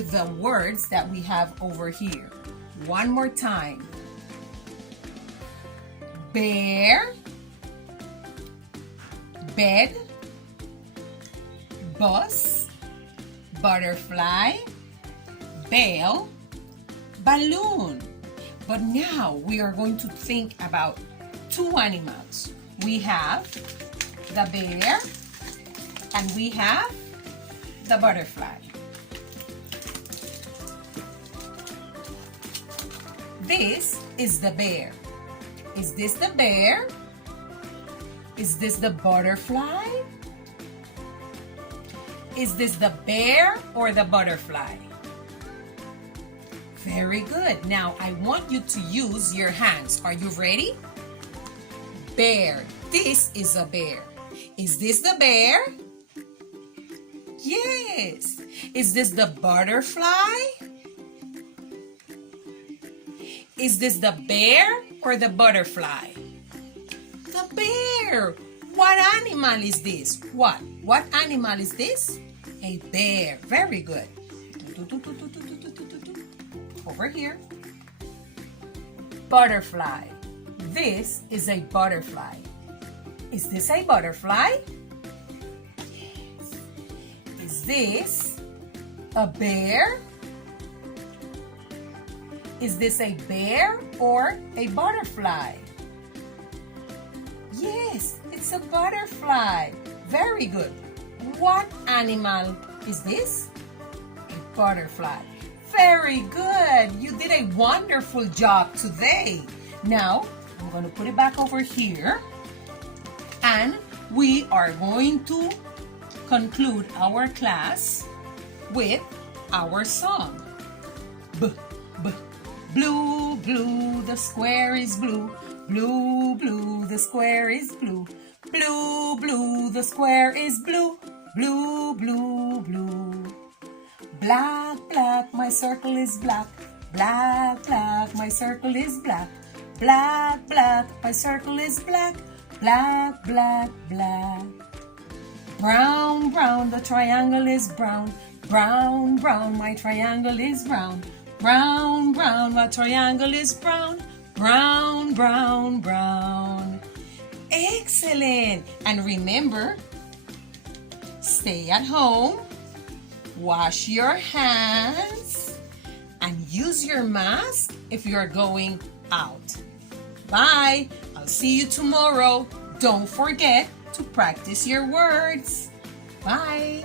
with the words that we have over here. One more time. Bear, bed, bus, butterfly, bell, balloon. But now we are going to think about two animals. We have the bear and we have the butterfly. This is the bear. Is this the bear? Is this the butterfly? Is this the bear or the butterfly? Very good. Now I want you to use your hands. Are you ready? Bear. This is a bear. Is this the bear? Yes. Is this the butterfly? Is this the bear or the butterfly? The bear. What animal is this? What animal is this? A bear. Very good. Over here. Butterfly. This is a butterfly. Is this a butterfly? Yes. Is this a bear? Is this a bear or a butterfly? Yes, it's a butterfly. Very good. What animal is this? A butterfly. Very good. You did a wonderful job today. Now, I'm going to put it back over here. And we are going to conclude our class with our song. Blue, blue, the square is blue. Blue, blue, the square is blue. Blue, blue, the square is blue. Blue, blue, blue. Black, black, my circle is black. Black, black, my circle is black. Black, black, my circle is black. Black, black, black. Brown, brown, the triangle is brown. Brown, brown, my triangle is brown. Brown, brown, my triangle is brown. Brown, brown, brown. Excellent. And remember, stay at home, wash your hands, and use your mask if you're going out. Bye. I'll see you tomorrow. Don't forget to practice your words. Bye.